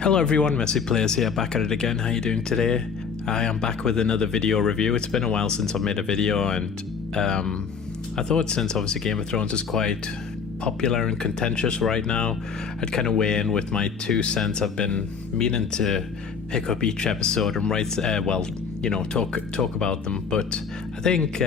Hello everyone, MessyPlays here, back at it again. How you doing today? I am back with another video review. It's been a while since I've made a video, and I thought since obviously Game of Thrones is quite popular and contentious right now, I'd kind of weigh in with my 2 cents. I've been meaning to pick up each episode and talk about them, but I think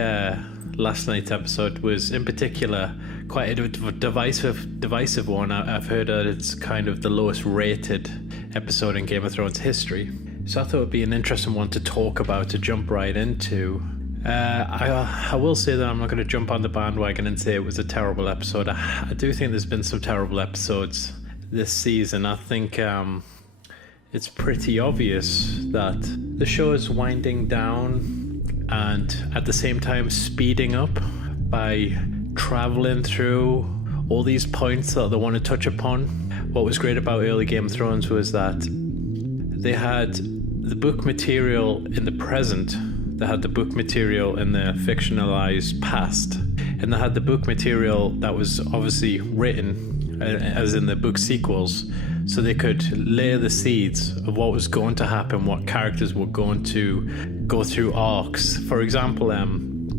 last night's episode was in particular quite a divisive one. I've heard that it's kind of the lowest rated episode in Game of Thrones history, so I thought it'd be an interesting one to talk about, to jump right into. I will say that I'm not going to jump on the bandwagon and say it was a terrible episode. I do think there's been some terrible episodes this season. I think it's pretty obvious that the show is winding down and at the same time speeding up by traveling through all these points that they want to touch upon. What was great about early Game of Thrones was that they had the book material in the present, they had the book material in the fictionalized past, and they had the book material that was obviously written as in the book sequels, so they could lay the seeds of what was going to happen, what characters were going to go through arcs. For example,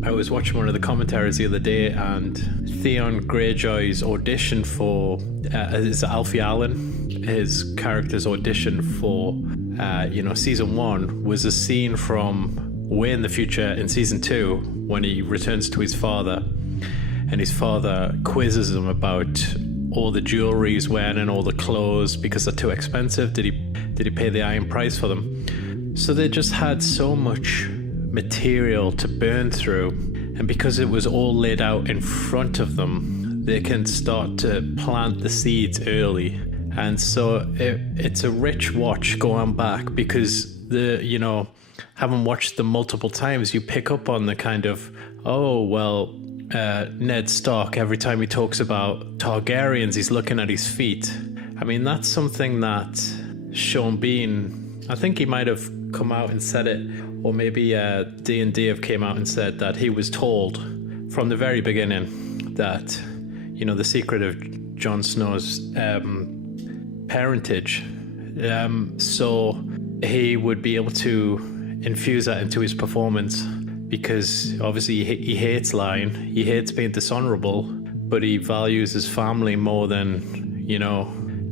I was watching one of the commentaries the other day, and Theon Greyjoy's audition for is Alfie Allen, his character's audition for season 1 was a scene from way in the future in season 2 when he returns to his father, and his father quizzes him about all the jewelry he's wearing and all the clothes because they're too expensive. Did he pay the iron price for them? So they just had so much material to burn through, and because it was all laid out in front of them, they can start to plant the seeds early. And so it's a rich watch going back, because having watched them multiple times, you pick up on the kind of, Ned Stark, every time he talks about Targaryens, he's looking at his feet. I mean, that's something that Sean Bean, I think he might have come out and said it, or maybe D&D have came out and said that he was told from the very beginning that, the secret of Jon Snow's parentage, so he would be able to infuse that into his performance, because obviously he hates lying, he hates being dishonorable, but he values his family more than,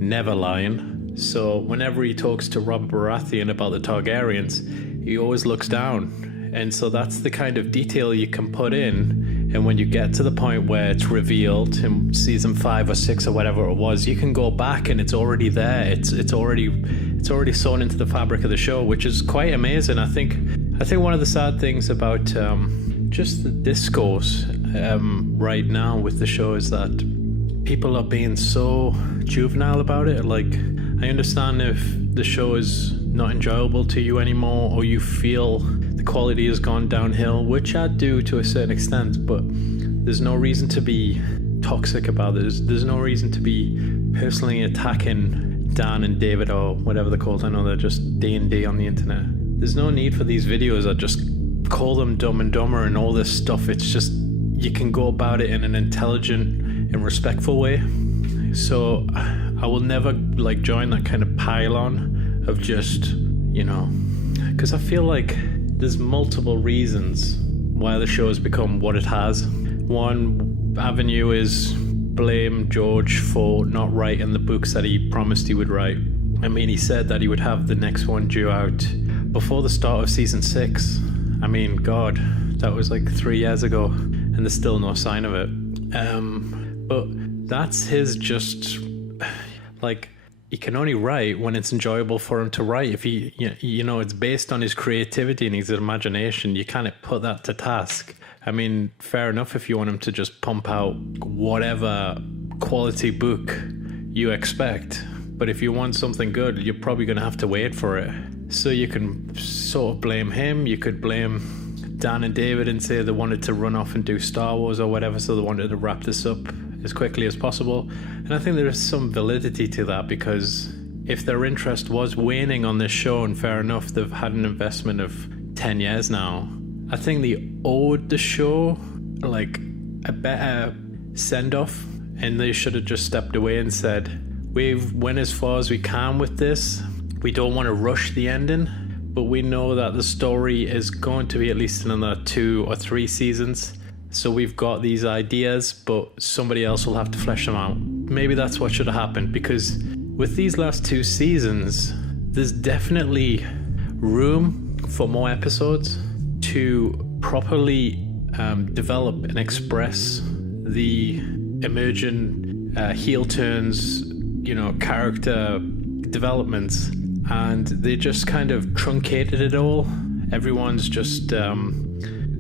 never lying. So whenever he talks to Robert Baratheon about the Targaryens, he always looks down. And so that's the kind of detail you can put in. And when you get to the point where it's revealed in season 5 or 6 or whatever it was, you can go back and it's already there. It's already sewn into the fabric of the show, which is quite amazing. I think one of the sad things about just the discourse right now with the show is that people are being so juvenile about it. Like, I understand if the show is not enjoyable to you anymore, or you feel the quality has gone downhill, which I do to a certain extent, but there's no reason to be toxic about it. There's no reason to be personally attacking Dan and David, or whatever they're called. I know they're just D&D on the internet. There's no need for these videos that just call them Dumb and Dumber and all this stuff. It's just, you can go about it in an intelligent and respectful way. So I will never join that kind of pile-on of just, because I feel like there's multiple reasons why the show has become what it has. One avenue is blame George for not writing the books that he promised he would write. I mean, he said that he would have the next one due out before the start of season 6. I mean, God, that was 3 years ago, and there's still no sign of it. But that's his just, he can only write when it's enjoyable for him to write. If he, it's based on his creativity and his imagination, you can't put that to task. I mean, fair enough if you want him to just pump out whatever quality book you expect, but if you want something good, you're probably going to have to wait for it. So you can sort of blame him, you could blame Dan and David and say they wanted to run off and do Star Wars or whatever, so they wanted to wrap this up as quickly as possible. And I think there is some validity to that, because if their interest was waning on this show, and fair enough, they've had an investment of 10 years now, I think they owed the show a better send-off, and they should have just stepped away and said, we've went as far as we can with this. we don't want to rush the ending, but we know that the story is going to be at least another 2 or 3 seasons. So we've got these ideas, but somebody else will have to flesh them out. Maybe that's what should have happened, because with these last 2 seasons, there's definitely room for more episodes to properly develop and express the emergent heel turns, character developments, and they just kind of truncated it all. Everyone's just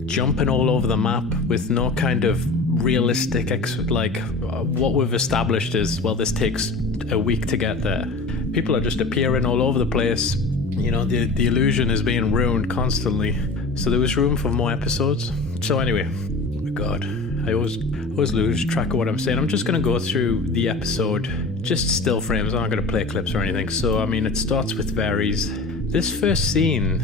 jumping all over the map with no kind of realistic what we've established is, well, this takes a week to get there. People are just appearing all over the place. The illusion is being ruined constantly. So there was room for more episodes. So anyway, oh God, I always lose track of what I'm saying. I'm just going to go through the episode, just still frames. I'm not going to play clips or anything. So, it starts with Varys. This first scene,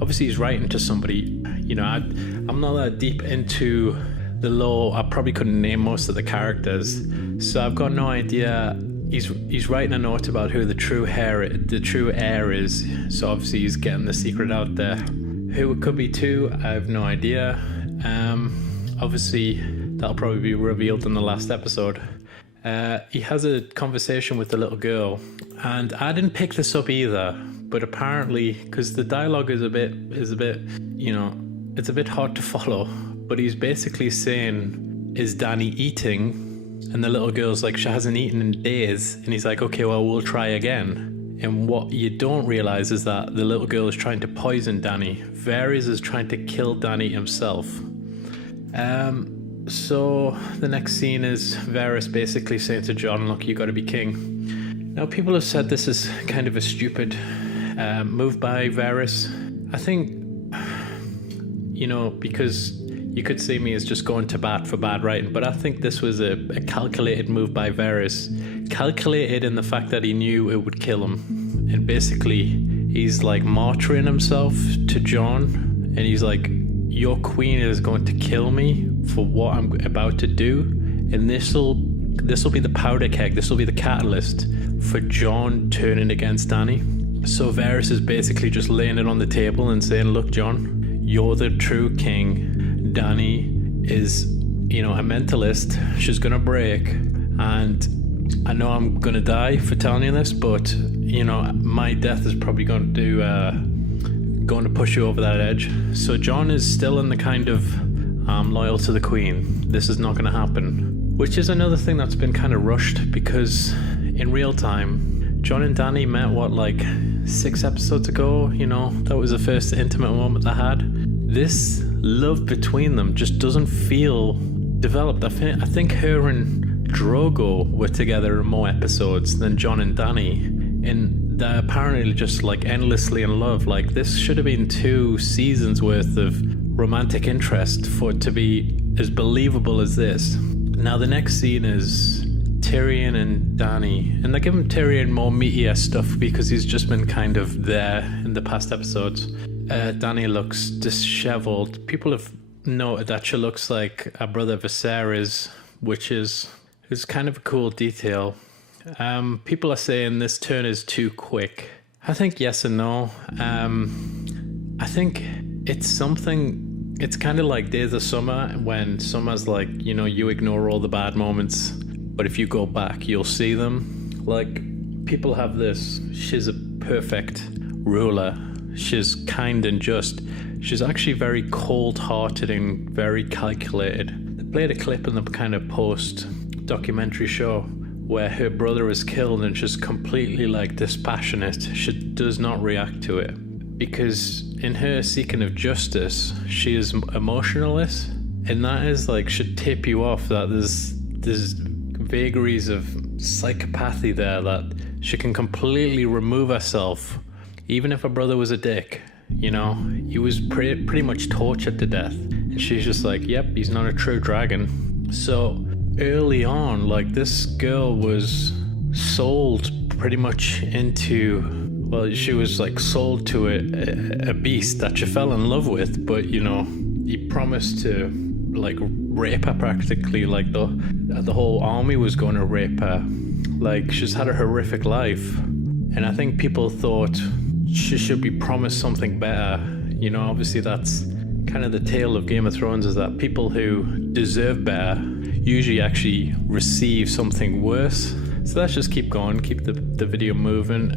obviously he's writing to somebody. I'm not that deep into the lore. I probably couldn't name most of the characters. So I've got no idea. He's writing a note about who the true heir is. So obviously he's getting the secret out there. Who it could be to, I have no idea. Obviously that'll probably be revealed in the last episode. He has a conversation with the little girl, and I didn't pick this up either, but apparently, because the dialogue is a bit, it's a bit hard to follow, but he's basically saying, is Dany eating? And the little girl's like, she hasn't eaten in days. And he's like, okay, well, we'll try again. And what you don't realize is that the little girl is trying to poison Dany. Varys is trying to kill Dany himself. So the next scene is Varys basically saying to Jon, look, you got to be king. Now, people have said this is kind of a stupid move by Varys. I think, because you could see me as just going to bat for bad writing, but I think this was a calculated move by Varys. Calculated in the fact that he knew it would kill him. And basically, he's like martyring himself to Jon, and he's like, your queen is going to kill me for what I'm about to do, and this will be the powder keg, this will be the catalyst for Jon turning against Dany. So Varys is basically just laying it on the table and saying, look, Jon, you're the true king. Dany is, a mentalist. She's gonna break, and I know I'm gonna die for telling you this, but my death is probably going to push you over that edge. So Jon is still in the kind of loyal to the queen. This is not going to happen, which is another thing that's been kind of rushed, because in real time, Jon and Dany met 6 episodes ago. That was the first intimate moment they had. This love between them just doesn't feel developed. I think her and Drogo were together in more episodes than Jon and Dany, and they're apparently just endlessly in love. This should have been 2 seasons worth of romantic interest for it to be as believable as this. Now the next scene is Tyrion and Dany, and they're giving Tyrion more meatier stuff because he's just been kind of there in the past episodes. Dany looks disheveled. People have noted that she looks like her brother Viserys, which is kind of a cool detail. People are saying this turn is too quick. I think yes and no. I think it's something, it's kind of like Days of Summer, when summer's you ignore all the bad moments, but if you go back, you'll see them. People have this, she's a perfect ruler. She's kind and just. She's actually very cold-hearted and very calculated. They played a clip in the kind of post-documentary show where her brother is killed and she's completely dispassionate. She does not react to it, because in her seeking of justice, she is emotionless, and that is should tip you off that there's vagaries of psychopathy there, that she can completely remove herself. Even if her brother was a dick, he was pretty much tortured to death, and she's just yep, he's not a true dragon. So early on, this girl was sold pretty much into, she was sold to a beast that she fell in love with, but he promised to rape her practically. The whole army was going to rape her. She's had a horrific life, And I think people thought she should be promised something better. You know, obviously that's kind of the tale of Game of Thrones, is that people who deserve better usually actually receive something worse. So let's just keep going, keep the video moving.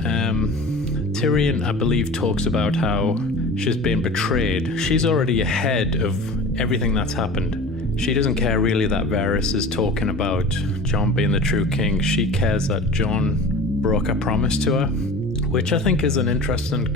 Tyrion, I believe, talks about how she's been betrayed. She's already ahead of everything that's happened. She doesn't care really that Varys is talking about Jon being the true king. She cares that Jon broke a promise to her, which I think is an interesting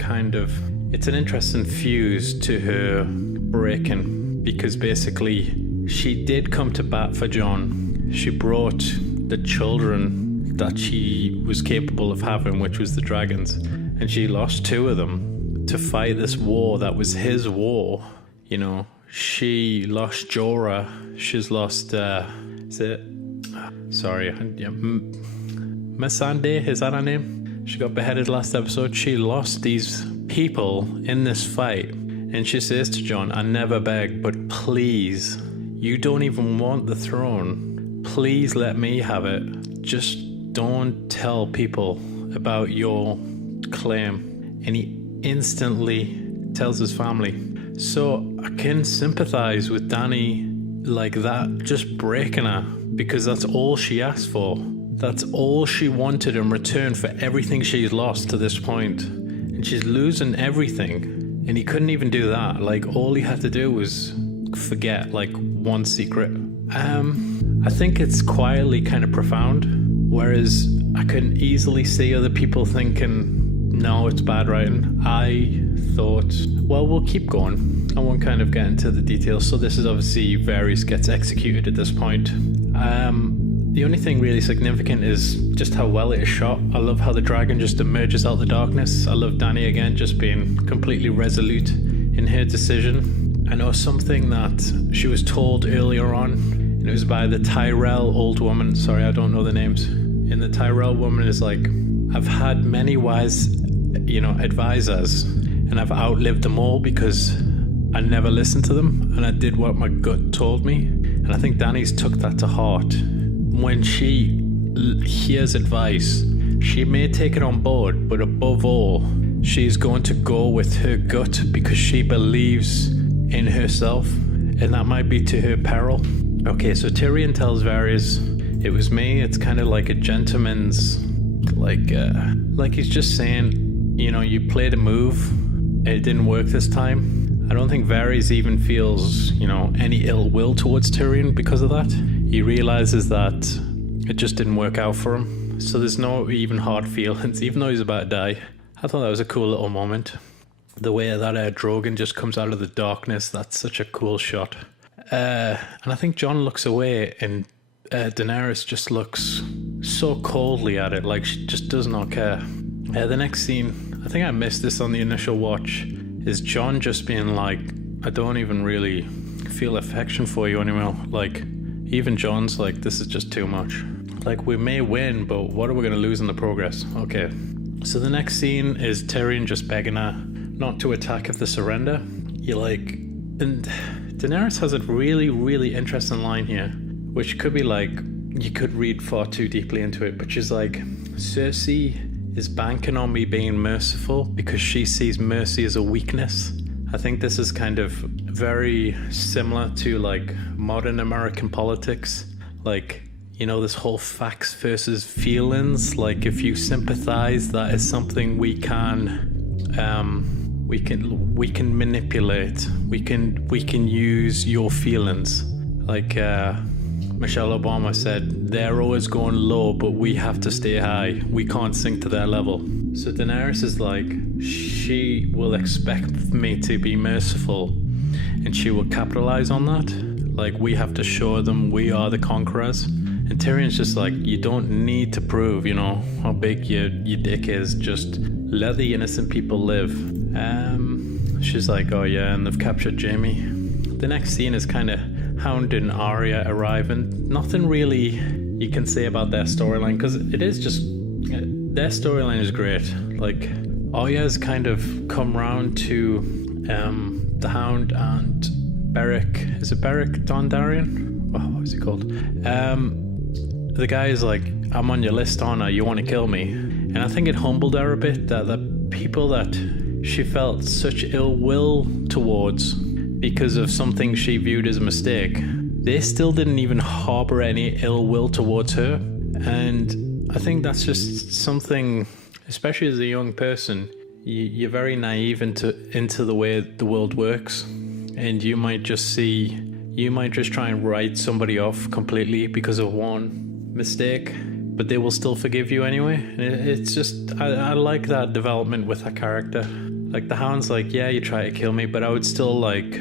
it's an interesting fuse to her breaking, because basically she did come to bat for Jon. She brought the children that she was capable of having, which was the dragons, and she lost 2 of them to fight this war that was his war. You know, she lost Jorah. She's lost Missandei, is that her name? She got beheaded last episode. She lost these people in this fight, and she says to Jon, I never beg, but please, you don't even want the throne. Please let me have it. Just don't tell people about your claim. And he instantly tells his family. So I can sympathize with Dany like that, just breaking her, because that's all she asked for. That's all she wanted in return for everything she's lost to this point. And she's losing everything. And he couldn't even do that. Like, all he had to do was forget, like, one secret. I think it's quietly kind of profound. Whereas I can easily see other people thinking, no, it's bad writing. I thought, well, we'll keep going. I won't kind of get into the details. So this is obviously Varys gets executed at this point. The only thing really significant is just how well it is shot. I love how the dragon just emerges out of the darkness. I love Dany again just being completely resolute in her decision. I know something that she was told earlier on, and it was by the Tyrell old woman. Sorry, I don't know the names. And the Tyrell woman is like, I've had many wise, advisors, and I've outlived them all because I never listened to them, and I did what my gut told me. And I think Dany's took that to heart. When she hears advice, she may take it on board, but above all, she's going to go with her gut because she believes in herself, and that might be to her peril. Okay, so Tyrion tells Varys, it was me. It's kind of like a gentleman's, like he's just saying, you played a move, it didn't work this time. I don't think Varys even feels, any ill will towards Tyrion because of that. He realizes that it just didn't work out for him. So there's no even hard feelings, even though he's about to die. I thought that was a cool little moment. The way that Drogon just comes out of the darkness, that's such a cool shot. And I think Jon looks away, and Daenerys just looks so coldly at it, like she just does not care. The next scene, I think I missed this on the initial watch, is Jon just being like, I don't even really feel affection for you anymore. Like, even Jon's like, this is just too much. Like, we may win, but what are we going to lose in the progress? Okay. So the next scene is Tyrion just begging her not to attack if they surrender. And Daenerys has a really, really interesting line here, which could be like, you could read far too deeply into it, but she's like, Cersei is banking on me being merciful because she sees mercy as a weakness. I think this is kind of very similar to like modern American politics. Like, this whole facts versus feelings. Like, if you sympathize, that is something we can manipulate. We can use your feelings. Like Michelle Obama said, they're always going low, but we have to stay high. We can't sink to their level. So Daenerys is like, she will expect me to be merciful, and she will capitalize on that. Like, we have to show them we are the conquerors. And Tyrion's just like, you don't need to prove, how big your dick is. Just let the innocent people live. She's like, oh yeah, and they've captured Jaime. The next scene is kind of Hound and Arya arriving. Nothing really you can say about their storyline, because it is just, their storyline is great. Like, Arya's kind of come round to the Hound and Beric. Is it Beric Dondarrion? Oh, what is he called? The guy is like, I'm on your list, aren't I? You want to kill me? And I think it humbled her a bit that the people that she felt such ill will towards because of something she viewed as a mistake, they still didn't even harbor any ill will towards her. And I think that's just something, especially as a young person, you're very naive into the way the world works, and you might just try and write somebody off completely because of one mistake, but they will still forgive you anyway. It's just, I like that development with that character. Like, the Hound's like, yeah, you try to kill me, but I would still, like,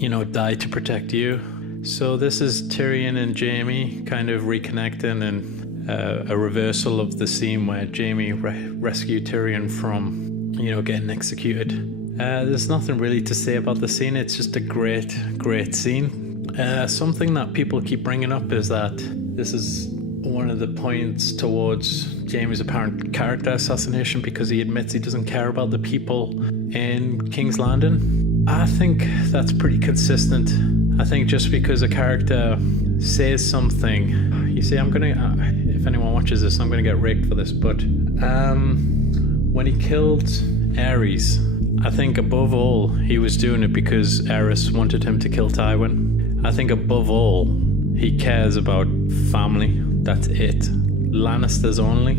you know, die to protect you. So this is Tyrion and Jaime kind of reconnecting, and a reversal of the scene where Jaime rescued Tyrion from, you know, getting executed. There's nothing really to say about the scene. It's just a great scene. Something that people keep bringing up is that this is one of the points towards Jaime's apparent character assassination, because he admits he doesn't care about the people in King's Landing. I think that's pretty consistent. I think just because a character says something, you see, I'm gonna, if anyone watches this, I'm gonna get raked for this, but when he killed Aerys, I think above all he was doing it because Aerys wanted him to kill Tywin. I think above all he cares about family. That's it. Lannisters only.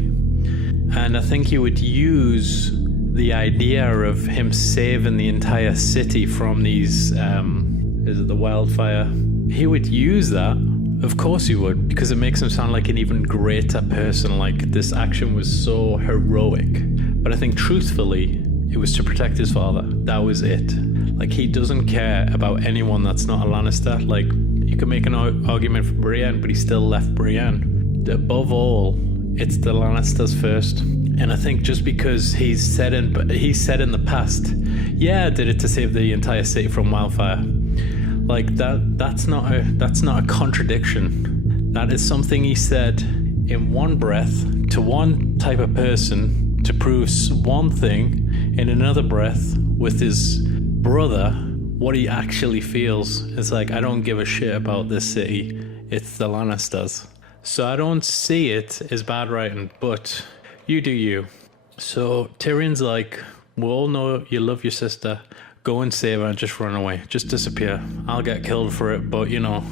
And I think he would use the idea of him saving the entire city from these, is it the wildfire? He would use that. Of course he would, because it makes him sound like an even greater person, like this action was so heroic. But I think truthfully, it was to protect his father. That was it. Like, he doesn't care about anyone that's not a Lannister. Like, you could make an argument for Brienne, but he still left Brienne. Above all, it's the Lannisters first. And I think just because he's said in the past, yeah, I did it to save the entire city from wildfire. Like, that's not a contradiction. That is something he said in one breath to one type of person to prove one thing, in another breath with his brother what he actually feels. It's like, I don't give a shit about this city, it's the Lannisters. So I don't see it as bad writing, but you do you. So Tyrion's like, we all know you love your sister, go and save her and just run away, just disappear. I'll get killed for it, but you know,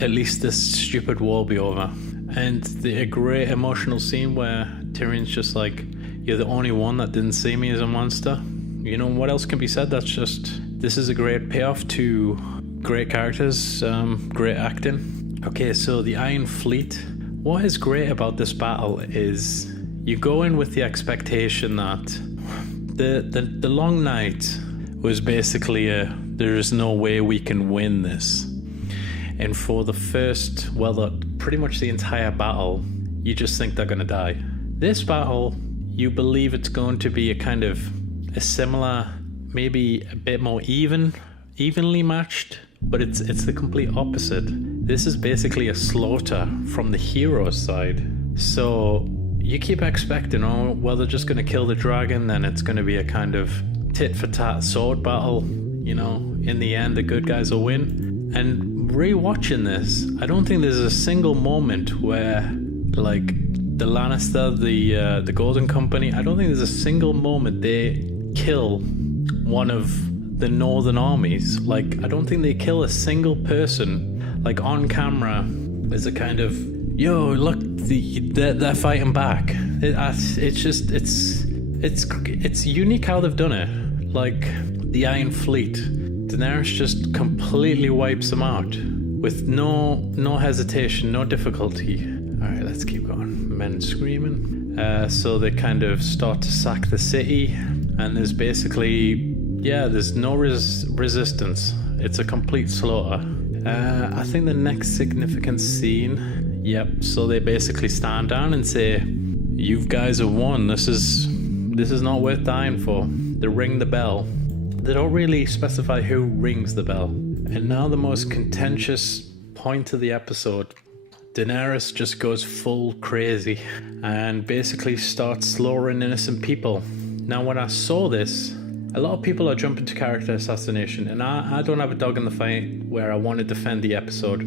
at least this stupid war will be over. And a great emotional scene where Tyrion's just like, you're the only one that didn't see me as a monster. You know, what else can be said? This is a great payoff to great characters, great acting. Okay, so the Iron Fleet. What is great about this battle is you go in with the expectation that the long night was basically there is no way we can win this. And for the first, pretty much the entire battle, you just think they're going to die. This battle, you believe it's going to be a similar, maybe a bit more evenly matched, but it's the complete opposite. This is basically a slaughter from the hero's side. So you keep expecting, they're just going to kill the dragon, then it's going to be a kind of tit-for-tat sword battle. You know, in the end, the good guys will win. And rewatching this, I don't think there's a single moment where, like, the Lannister, the Golden Company, I don't think there's a single moment they kill one of the northern armies. Like, I don't think they kill a single person, like, on camera. There's a kind of, yo, look, they're fighting back. It's unique how they've done it. Like, the Iron Fleet, Daenerys just completely wipes them out with no hesitation, no difficulty. All right, let's keep going. Men screaming. So they kind of start to sack the city, and there's basically, there's no resistance. It's a complete slaughter. I think the next significant scene, so they basically stand down and say, you guys have won. This is not worth dying for. They ring the bell. They don't really specify who rings the bell. And now the most contentious point of the episode. Daenerys just goes full crazy and basically starts slaughtering innocent people. Now, when I saw this, a lot of people are jumping to character assassination, and I don't have a dog in the fight where I want to defend the episode.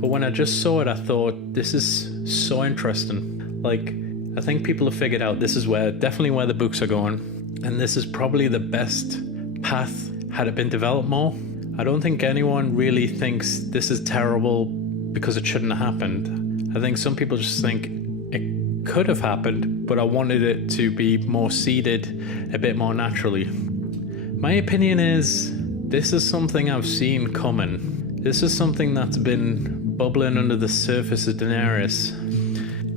But when I just saw it, I thought, this is so interesting. Like, I think people have figured out this is definitely where the books are going, and this is probably the best path had it been developed more. I don't think anyone really thinks this is terrible because it shouldn't have happened. I think some people just think it could have happened, but I wanted it to be more seeded a bit more naturally. My opinion is this is something I've seen coming. This is something that's been bubbling under the surface of Daenerys.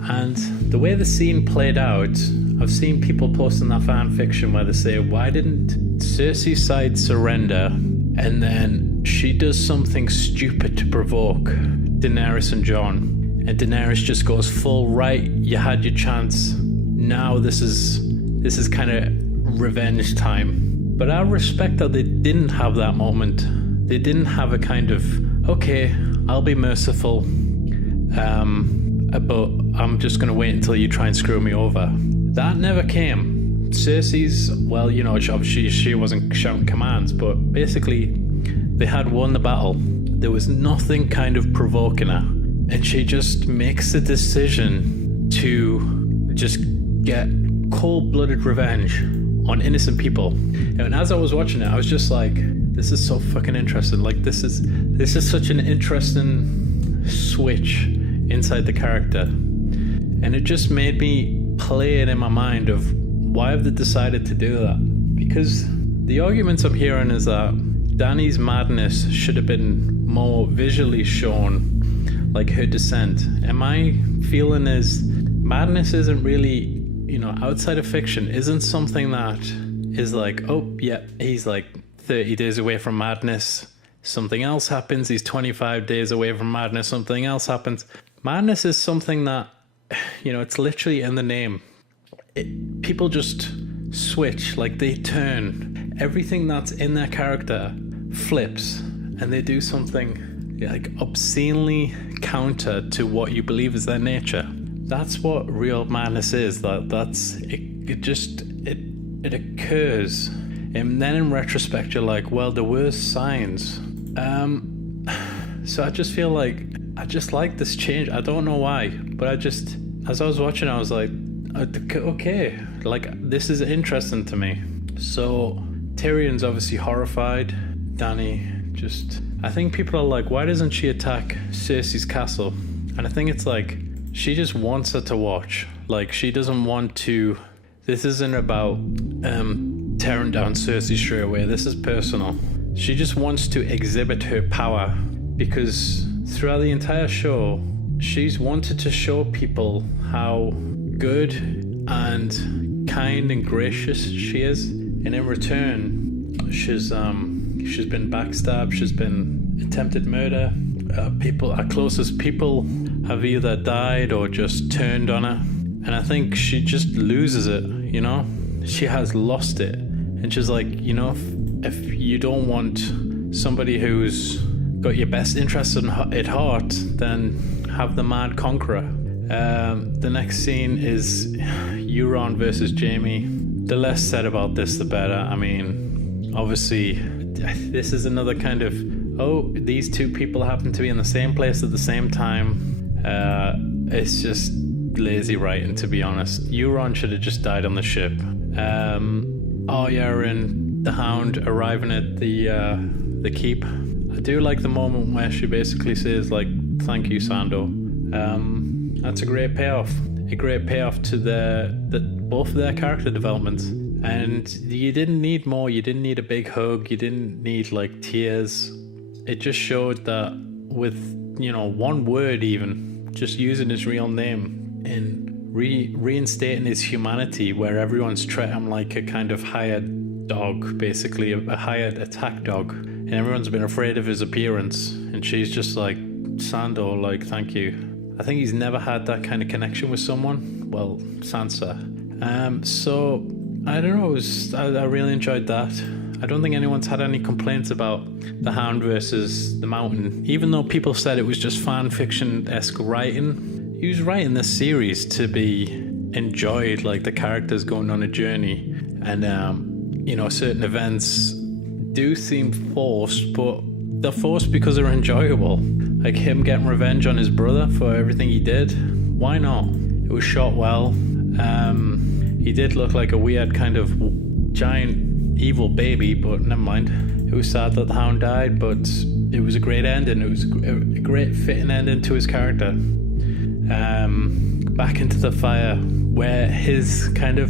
And the way the scene played out, I've seen people posting that fan fiction where they say, why didn't Cersei's side surrender and then she does something stupid to provoke Daenerys and Jon, and Daenerys just goes full, right, you had your chance, now this is kind of revenge time. But I respect that they didn't have that moment. They didn't have a kind of, okay, I'll be merciful, but I'm just going to wait until you try and screw me over. That never came. Cersei's, well, you know, obviously she wasn't shouting commands, but basically they had won the battle. There was nothing kind of provoking her. And she just makes the decision to just get cold-blooded revenge on innocent people. And as I was watching it, I was just like, this is so fucking interesting. Like, this is such an interesting switch inside the character. And it just made me play it in my mind of why have they decided to do that? Because the arguments I'm hearing is that Dany's madness should have been more visually shown, like her descent. And my feeling is madness isn't really, you know, outside of fiction, isn't something that is like, oh yeah, he's like 30 days away from madness, something else happens, he's 25 days away from madness, something else happens. Madness is something that, you know, it's literally in the name. People just switch, like they turn. Everything that's in their character flips, and they do something like obscenely counter to what you believe is their nature. That's what real madness is. It occurs, and then in retrospect you're like, well, there were signs. So I just feel like I just like this change. I don't know why, but as I was watching, I was like, okay, like this is interesting to me. So Tyrion's obviously horrified. Dany I think people are like, why doesn't she attack Cersei's castle? And I think it's like, she just wants her to watch. Like, she doesn't want to, this isn't about tearing down Cersei straight away. This is personal. She just wants to exhibit her power, because throughout the entire show, she's wanted to show people how good and kind and gracious she is. And in return, she's been backstabbed, she's been attempted murder. Our closest people have either died or just turned on her. And I think she just loses it, you know? She has lost it. And she's like, you know, if you don't want somebody who's got your best interests at heart, then have the mad conqueror. The next scene is Euron versus Jaime. The less said about this, the better. I mean, obviously, this is another kind of, oh, these two people happen to be in the same place at the same time. It's just lazy writing, to be honest. Euron should have just died on the ship. Arya and the Hound arriving at the keep. I do like the moment where she basically says, like, thank you, Sando. That's a great payoff. A great payoff to both of their character developments. And you didn't need more. You didn't need a big hug. You didn't need like tears. It just showed that with, you know, one word, even just using his real name and reinstating his humanity, where everyone's treating him like a kind of hired dog, basically a hired attack dog, and everyone's been afraid of his appearance. And she's just like, Sando, like, thank you. I think he's never had that kind of connection with someone. Well, Sansa. So I don't know. I really enjoyed that. I don't think anyone's had any complaints about the Hound versus the Mountain, even though people said it was just fan fiction-esque writing. He was writing this series to be enjoyed, like the characters going on a journey, and you know, certain events do seem forced, but they're forced because they're enjoyable. Like him getting revenge on his brother for everything he did. Why not? It was shot well. He did look like a weird kind of giant evil baby, but never mind. It was sad that the Hound died, but it was a great ending. It was a great fitting ending to his character. Back into the Fire, where his kind of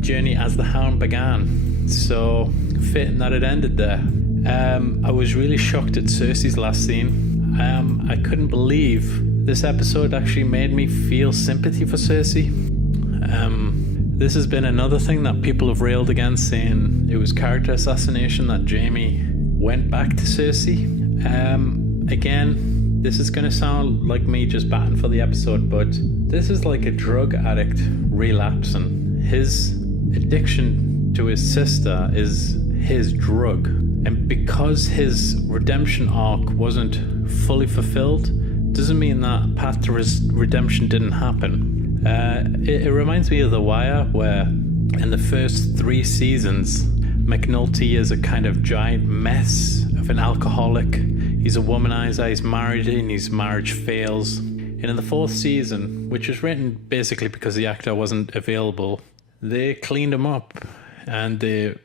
journey as the Hound began. So fitting that it ended there. I was really shocked at Cersei's last scene. I couldn't believe this episode actually made me feel sympathy for Cersei. This has been another thing that people have railed against, saying it was character assassination that Jaime went back to Cersei. Again, this is going to sound like me just batting for the episode, but this is like a drug addict relapsing. His addiction to his sister is his drug. And because his redemption arc wasn't fully fulfilled, doesn't mean that path to redemption didn't happen. It reminds me of The Wire, where in the first 3 seasons, McNulty is a kind of giant mess of an alcoholic. He's a womanizer, he's married and his marriage fails. And in the 4th season, which was written basically because the actor wasn't available, they cleaned him up, and they,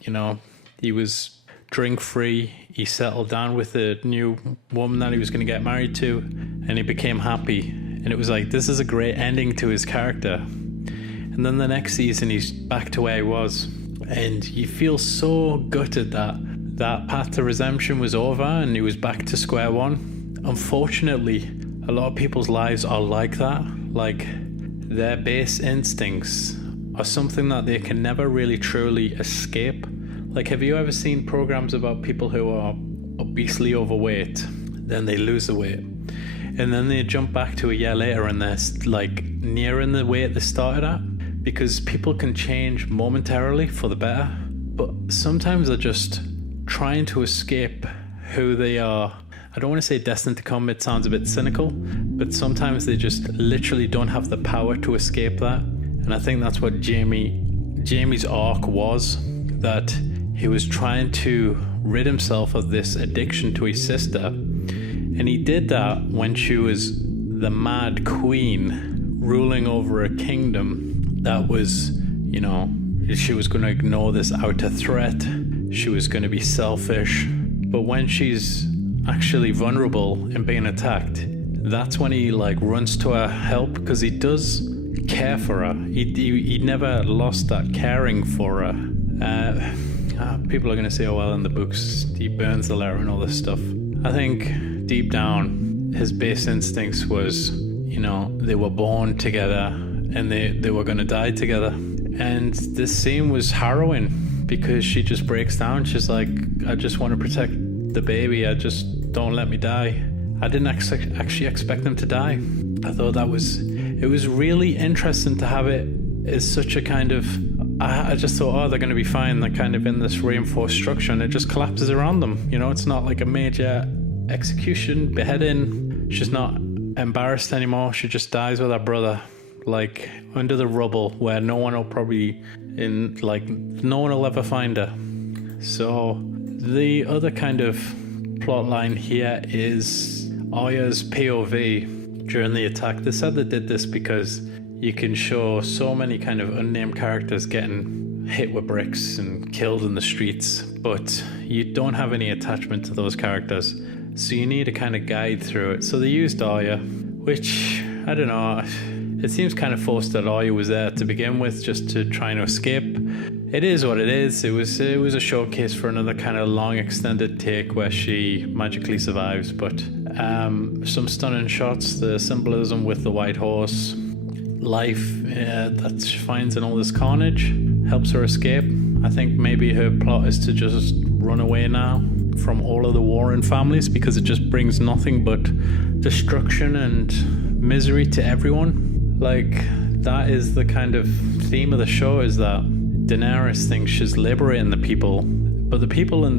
he was drink free. He settled down with a new woman that he was going to get married to, and he became happy. And it was like, this is a great ending to his character. And then the next season, he's back to where he was. And you feel so gutted that that path to redemption was over and he was back to square one. Unfortunately, a lot of people's lives are like that. Like, their base instincts are something that they can never really truly escape. Like, have you ever seen programs about people who are obesely overweight, then they lose the weight, and then they jump back to a year later and they're like nearing the weight they started at? Because people can change momentarily for the better, but sometimes they're just trying to escape who they are. I don't want to say destined to come, it sounds a bit cynical, but sometimes they just literally don't have the power to escape that. And I think that's what Jaime's arc was, that he was trying to rid himself of this addiction to his sister. And he did that when she was the Mad Queen ruling over a kingdom that was, she was going to ignore this outer threat. She was going to be selfish. But when she's actually vulnerable and being attacked, that's when he runs to her help, because he does care for her. He never lost that caring for her. People are going to say, oh well, in the books he burns the letter and all this stuff. I think deep down his base instincts was, they were born together and they were going to die together. And this scene was harrowing because she just breaks down. She's like, I just want to protect the baby, don't let me die. I didn't actually expect them to die. I thought it was really interesting to have it as such a kind of, I just thought, they're going to be fine. They're kind of in this reinforced structure and it just collapses around them. It's not like a major execution, beheading. She's not embarrassed anymore. She just dies with her brother, like under the rubble, where no one will ever find her. So the other kind of plot line here is Arya's POV during the attack. They said they did this because you can show so many kind of unnamed characters getting hit with bricks and killed in the streets, but you don't have any attachment to those characters, so you need a kind of guide through it. So they used Arya, which, I don't know, it seems kind of forced that Arya was there to begin with, just to try and escape. It is what it is. It was a showcase for another kind of long extended take where she magically survives, but some stunning shots, the symbolism with the white horse, life that she finds in all this carnage helps her escape. I think maybe her plot is to just run away now from all of the warring families, because it just brings nothing but destruction and misery to everyone. That is the kind of theme of the show, is that Daenerys thinks she's liberating the people, but the people in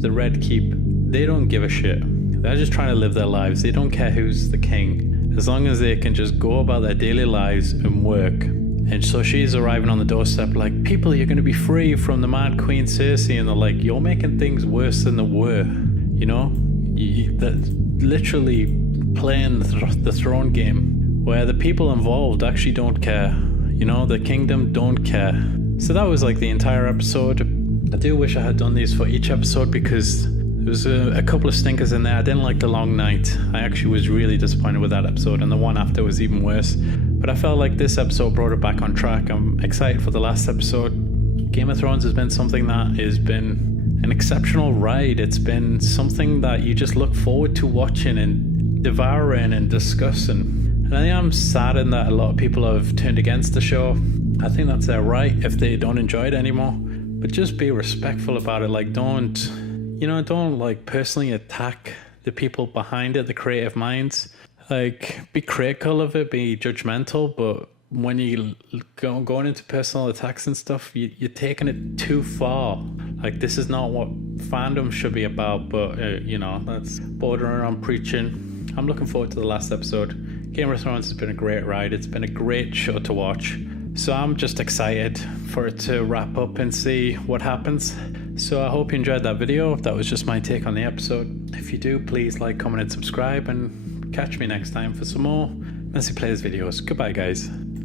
the Red Keep, they don't give a shit. They're just trying to live their lives. They don't care who's the king, as long as they can just go about their daily lives and work. And so she's arriving on the doorstep like, people, you're going to be free from the Mad Queen Cersei. And they're like, you're making things worse than they were. That literally playing the throne game where the people involved actually don't care. You know, the kingdom don't care. So that was like the entire episode. I do wish I had done these for each episode because there was a couple of stinkers in there. I didn't like the long night. I actually was really disappointed with that episode, and the one after was even worse. But I felt like this episode brought it back on track. I'm excited for the last episode. Game of Thrones has been something that has been an exceptional ride. It's been something that you just look forward to watching and devouring and discussing. And I am saddened that a lot of people have turned against the show. I think that's their right if they don't enjoy it anymore. But just be respectful about it. Like, don't like personally attack the people behind it, the creative minds. Like, be critical of it, be judgmental, but when you going into personal attacks and stuff, you're taking it too far. Like, this is not what fandom should be about, but that's bordering on preaching. I'm looking forward to the last episode. Game of Thrones has been a great ride. It's been a great show to watch. So I'm just excited for it to wrap up and see what happens. So I hope you enjoyed that video. That was just my take on the episode. If you do, please like, comment, and subscribe, and catch me next time for some more MessyPlays videos. Goodbye, guys.